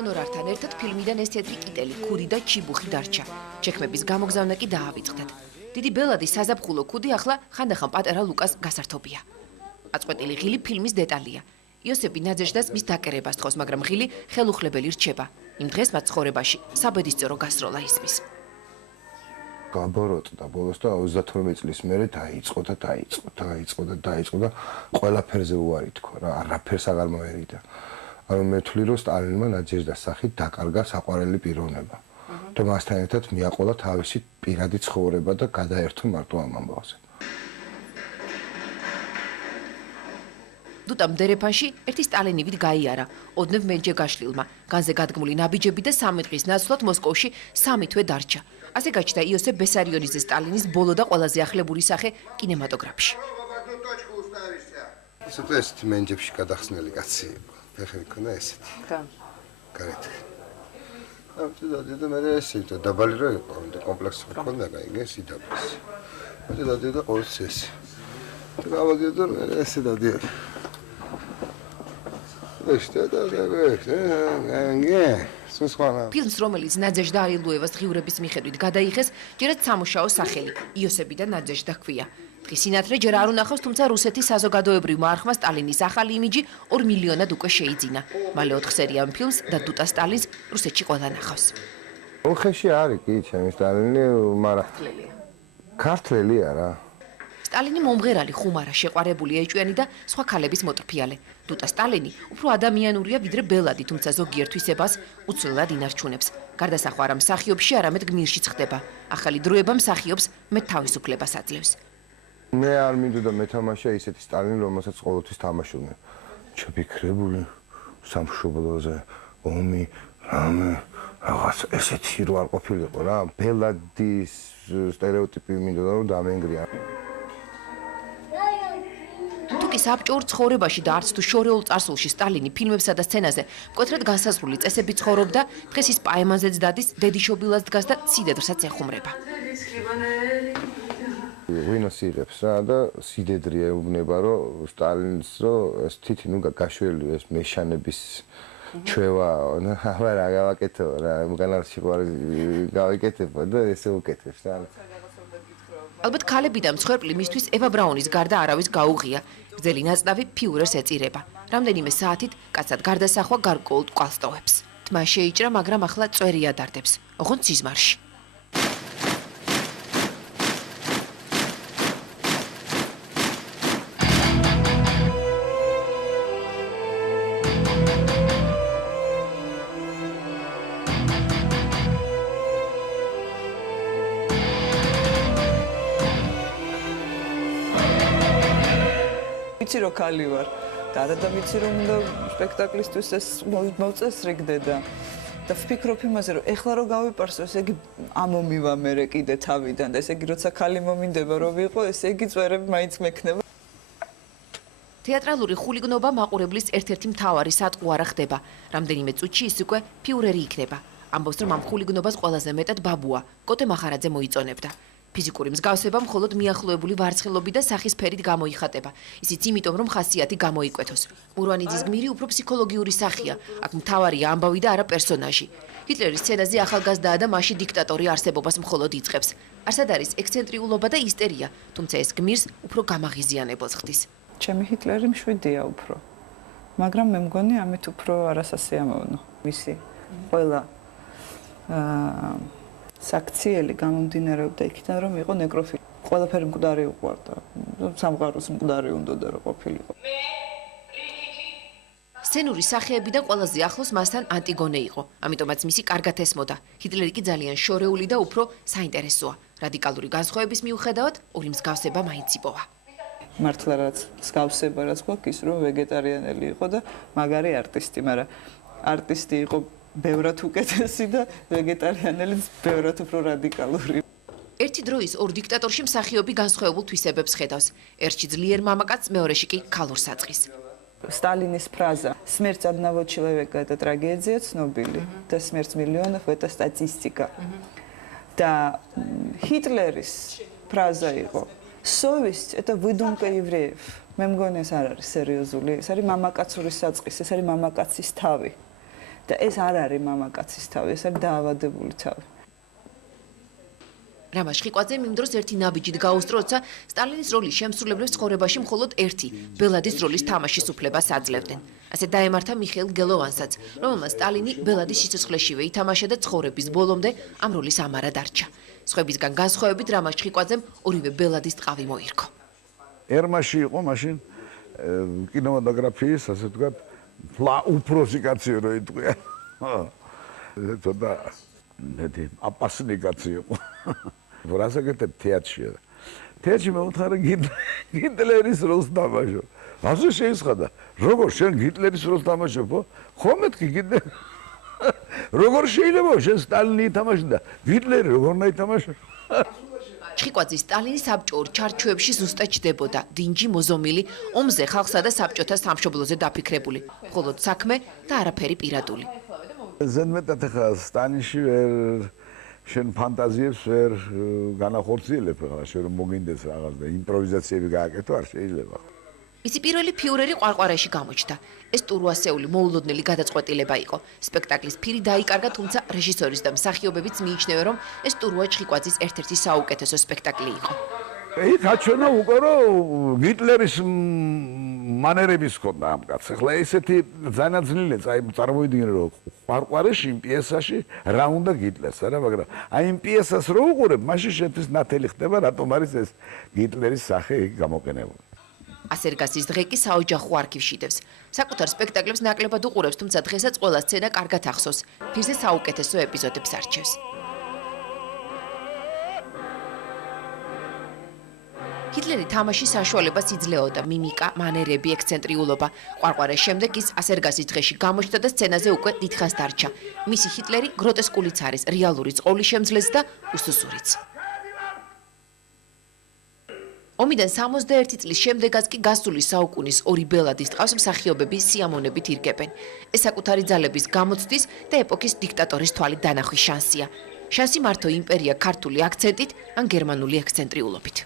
ჰონორართან ერთად ფილმიდან ეს თეთრი კიტელი, ქუდი და ჩიბუხი დარჩა. ჩექმების გამოგზავნა კი დაავიწყდათ. დიდი ბელადის საზაფხულო ქუდი ახლა ხანდახან პატარა ლუკას გასართობია. აწყვეტილი ღილი ფილმის დეტალია. იოსები ნაძეჟდას მის დაკერებას თხოვს, მაგრამ ღილი ხელუხლებელი რჩება. იმ დღეს მათ ცხოვრებაში საბედისწერო გასროლა ისმის. გაბოროტდა ბოლოს და 32 წლის მერე დაიწყო და ყველაფერზე უარი თქვა რა, არაფერს აღარ მოერიდა. ანუ მე ვთვლი რომ სტალინმა ნაძეჟდას სახით დაკარგა საყვარელი პიროვნება. და მასთან ერთად მიაყოლა თავისი პირადი ცხოვრება და გადაერთო მარტო ამ ამბავზე. დუტამ დერეფანში ერთი სტალინივით გაიარა, ოდნავ მენჯეგაშვილმა. განზე გადგმული ნაბიჯები და 3 დღის ნაცვლად მოსკოვში 3 თვე დარჩა. ასე გაჩნდა იოსებ ბესარიონიძე სტალინის ბოლო და ყველაზე ახლებული სახე კინემატოგრაფში. ცოტა ესეთი მენჯებში გადახსნელი კაცი იყო. ფეხები ქონდა ესეთი. ხა. გარეთ. და მე ესეთი დაბალი რო იყო, კომპლექსი ქონდა, გაიგე, სიდაბის. და ყოველთვის ეს. და გავაგებდა ესე დადიოდა. ფილმს, რომელიც ნაძეჟდა არილუევას ღიურების მიხედვით გადაიღეს, ჯერაც სამუშაო სახელი იოსები და ნაძეჟდა ჰქვია. დღის სინათლე ჯერ არ უნახავს, თუმცა რუსეთის საზოგადოებრივმა არხმა სტალინის ახალი იმიჯი 2 მილიონად უკვე შეიძინა. მალე 4 სერიამ ფილმს და დუტა სტალინს რუსეთში ყველა ნახავს. უხეში არის კი ჩემი სტალინი, მაგრამ ქართველია რა. სტალინი მომღერალი, ხუმარა, შეყვარებული ეჭვიანი და სხვა ქალების მოტრფიალე. დუტა სტალინი უფრო ადამიანურია ვიდრე ბელადი, თუმცა ზოგიერთ თვისებას უცვლელად ინარჩუნებს. გარდასახვა არა მსახიობში, არამედ გმირშიც ხდება. ახალი დროება მსახიობს მეტ თავისუფლებას აძლევს. მე არ მინდოდა მეთამაშა ისეთი სტალინი, რომელსაც ყოველთვის თამაშობდნენ. ჩაფიქრებული სამშობლოზე, ომი, რამე, რაღაც ესეთი რო არ ყოფილიყო რა. ბელადის სტერეოტიპი მინდოდა რომ დამენგრია. თუკი საბჭოურ ცხოვრებაში და არც თუ შორეულ წარსულში სტალინი ფილმებსა და სცენაზე მკვეთრად განსაზღვრული წესებით ცხოვრობდა, დღეს ის პაემანზეც დადის, დედიშობილად დგას და სიდედრსაც ეხუმრება. ღვინოს იღებს რა და სიდედრი ეუბნება რომ სტალინს რომ ეს თითი გაშველი ეს მეშანების ჩვევა რა გავაკეთო რა მგანარში ყარი გავიკეთებო და ესე უკეთებს რა. ალბათ ქალები და მსხვერპლი მისთვის ევა ბრაუნის გარდა არავის გაუღია. გრძელი ნაწლავი ფიურერს ეწირება. რამდენიმე საათით კაცად გარდასახვა გარკვეულ ტყავს ტოვებს. თმა შეიჭრა, მაგრამ ახლა წვერი ადარდებს. ოღონდ სიზმარში. ვიცი რომ ქალი ვარ და არა და ვიცი რომ უნდა სპექტაკლისთვის ეს მოწესრიგდე და ვფიქრობ იმაზე რომ ეხლა რომ გავიპარსო ესე იგი ამომივა მე კიდე თავიდან და ესე იგი როცა ქალი მომინდება რომ ვიყო ესე იგი წვერები მაინც მექნება. თეატრალური ხულიგნობა მაყურებლის ერთ-ერთი მთავარი სატყუარა ხდება. რამდენიმე წუთში ის უკვე ფიურერი იქნება. ამბობს რომ ამ ხულიგნობას ყველაზე მეტად ბაბუა კოტე მახარაძე მოიწონებდა. ფიზიკური მსგავსება მხოლოდ მიახლოებული ვარცხილობით და სახის ფერით გამოიხატება. ისიც იმიტომ, რომ ხასიათი გამოიკვეთოს. მურვანიძის გმირი უფრო ფსიქოლოგიური სახია. აქ მთავარია ამბავი და არა პერსონაჟი. ჰიტლერის სცენაზე ახალგაზრდაა და მასში დიქტატორი არსებობას მხოლოდ იწყებს. არსად არის ექსცენტრიულობა და ისტერია, თუმცა ეს გმირს უფრო გამაღიზიანებელს ხდის. ჩემი ჰიტლერი მშვიდია უფრო. მაგრამ მე მგონი ამით უფრო არასასიამოვნო. მისი ყველა საქციელი გამომდინარეობდა იქიდან რომ იყო ნეკროფილი. ყველაფერი მკვდარი უყვარდა. სამყაროს მკვდარი უნდოდა რომ ყოფილიყო. სცენური სახეებიდან ყველაზე ახლოს მასთან ანტიგონე იყო. ამიტომაც მისი კარგად ესმოდა. ჰიტლერი კი ძალიან შორეული და უფრო საინტერესოა. რადიკალური განსხვავების მიუხედავად, ორი მსგავსება მაინც იპოვა. მართლა რაც მსგავსება რაც გვაქვს ის რომ ვეგეტარიანელი იყო და მაგარი არტისტი, მაგრამ არტისტი იყო ბევრად უკეთესი და ვეგეტარიანელიც ბევრად უფრო რადიკალური. ერთი დროის ორ დიქტატორში მსახიობი განსხვავებულ თვისებებს ხედავს. ერთში ძლიერ მამაკაცს, მეორეში კი ქალურ საწყის. Сталиნის фраза «Смерть одного человека – это трагедия, цнобили, это смерть миллионов – это статистика». და ჰიტლერის ფრაზა იყო სოვისთ это выдумка евреев. მე მგონი ეს არ არის სერიოზული. ეს არის მამაკაცური საწყისი, ეს არის მამაკაცის თავი. და ეს არ არის მამაკაცის თავი, ეს არის დაავადებული თავი. რამა შხიკვაძე იმ დროს ერთი ნაბიჯით გაუსწრო, როცა სტალინის როლის შემსრულებლებს ცხოვრებაში მხოლოდ ერთი ბელადის როლის თამაშის უფლებას აძლევდნენ. ასე დაემართა მიხეილ გელოვანსაც, რომელმაც სტალინი ბელადის სიცოცხლეშივე ითამაშა და ცხოვრების ბოლომდე ამ როლის ამარა დარჩა. სხვებისგან განსხვავებით რამა შხიკვაძემ ორივე ბელადის ტყავი მოირქო. ერმაში იყო მაშინ კინემატოგრაფიის, ასე ვთქვათ, უფროსი კაცი რო იტყვია. ცოტა აპასნი კაცი იყო. ვრასაკეთებ თეატრშია. თეატრში მეუთხარ გიტლერის როლს თამაშობ. ასე შეისხადა. როგორ შენ გიტლერის როლს თამაშობ? ხო მეთქი გიტლერი. როგორ შეიძლება შენ სტალინი ითამაშე და გიტლერი როგორ ნაითამაშო? შხიკვაძის სტალინის საბჭოურ ჩარჩოებში ზუსტად ჩდებოდა დინჯი მოზომილი, ომზე ხალხსა და საბჭოთა სამშობლოზე დაფიქრებული. მხოლოდ საქმე და არაფერი პირადული. ზედმეტად ხა სტალინიში ვერ შენ ფანტაზიებს ვერ განახორციელებ ხა შენ რომ მოგინდეს რაღაც და იმპროვიზაციები გააკეთო არ შეიძლება. მისი პირველი ფიურერი ყვარყვარაში გამოჩნდა. ეს ტურუასეული მოულოდნელი გადაწყვეტილება იყო. სპექტაკლის ფირი დაიკარგა, თუმცა რეჟისორის და მსახიობებიც მიიჩნევენ, რომ ეს ტურუა შხიკვაძის ერთ-ერთი საუკეთესო სპექტაკლი იყო. იქ აჩვენა უკვე რომ გიტლერის მანერების ჰქონდა ამ კაცს. ახლა ესეთი ზანაძნილი წარმოიდგინე რომ ყვარყვარეში იმ პიესაში რა უნდა გიტლერს არა, მაგრამ აი იმ პიესას რო უყურებ, მაშინ შეთვის ნათელი ხდება, რატომ არის ეს გიტლერის სახე იქ გამოყენებული. ასერგასის დღე კი საოჯახო არქივში დევს. საკუთარ სპექტაკლებს ნაკლებად უყურებს, თუმცა დღესაც ყველა სცენა კარგად ახსოვს. ფირზე საუკეთესო ეპიზოდებს არჩევს. ჰიტლერი თამაშის საშუალებას იძლეოდა, მიმიკა, მანერები, ექსცენტრიულობა. ყვარყვარეს შემდეგ ის ასერგასის დღეში გამოჩნდა და სცენაზე უკვე დიდხანს დარჩა. მისი ჰიტლერი გროტესკულიც არის, რეალური წყოლის შემძლეც და უსუსურიც. ომიდან 61 წლის შემდეგაც კი გასული საუკუნის ორი ბელადის ტყავს მსახიობები სიამონებით ირგებენ. ეს საკუთარი ძალების გამოცდის და ეპოქის დიქტატორის თვალით დანახვის შანსია. შანსი მართო იმპერია ქართული აქცენტით ან გერმანული ექსცენტრიულობით.